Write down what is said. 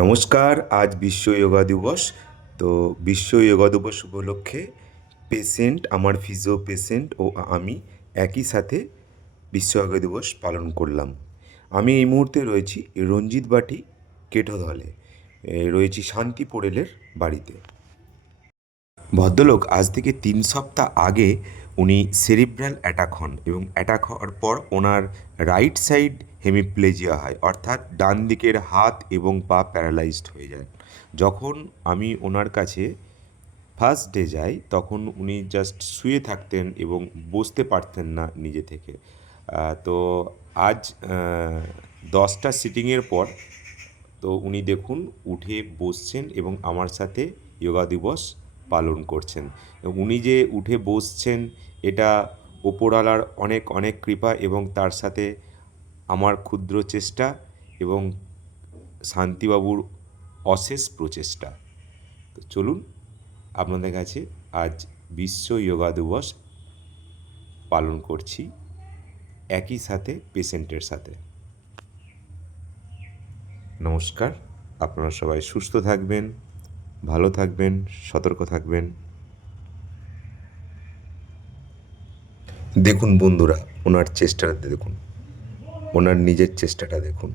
নমস্কার। আজ বিশ্ব যোগা দিবস। তো বিশ্ব যোগা দিবস উপলক্ষে আমার ফিজিও পেশেন্ট ও আমি একই সাথে বিশ্ব যোগা দিবস পালন করলাম। আমি এই মুহূর্তে রয়েছি রঞ্জিত বাটি কেটোদলে, রয়েছি শান্তি পোড়েলের বাড়িতে। ভদ্রলোক আজ থেকে 3 সপ্তাহ আগে উনি সেরিব্রাল অ্যাটাক হন এবং অ্যাটাক হওয়ার পর ওনার রাইট সাইড হেমিপ্লেজিয়া হয়, অর্থাৎ ডান দিকের হাত এবং পা প্যারালাইজড হয়ে যায়। যখন আমি ওনার কাছে ফার্স্ট ডে যাই তখন উনি জাস্ট শুয়ে থাকতেন এবং বসতে পারতেন না নিজে থেকে। তো আজ 10টা সিটিংয়ের পর তো উনি দেখুন উঠে বসছেন এবং আমার সাথে যোগা দিবস পালন করছেন। উনি যে উঠে বসছেন এটা ওপরওয়ালার অনেক অনেক কৃপা এবং তার সাথে আমার ক্ষুদ্র চেষ্টা এবং শান্তিবাবুর অশেষ প্রচেষ্টা। তো চলুন আপনাদের কাছে আজ বিশ্ব যোগা দিবস পালন করছি একই সাথে পেশেন্টের সাথে। নমস্কার। আপনারা সবাই সুস্থ থাকবেন, ভালো থাকবেন, সতর্ক থাকবেন। দেখুন বন্ধুরা, ওনার চেষ্টাটা দেখুন, ওনার নিজের চেষ্টাটা দেখুন।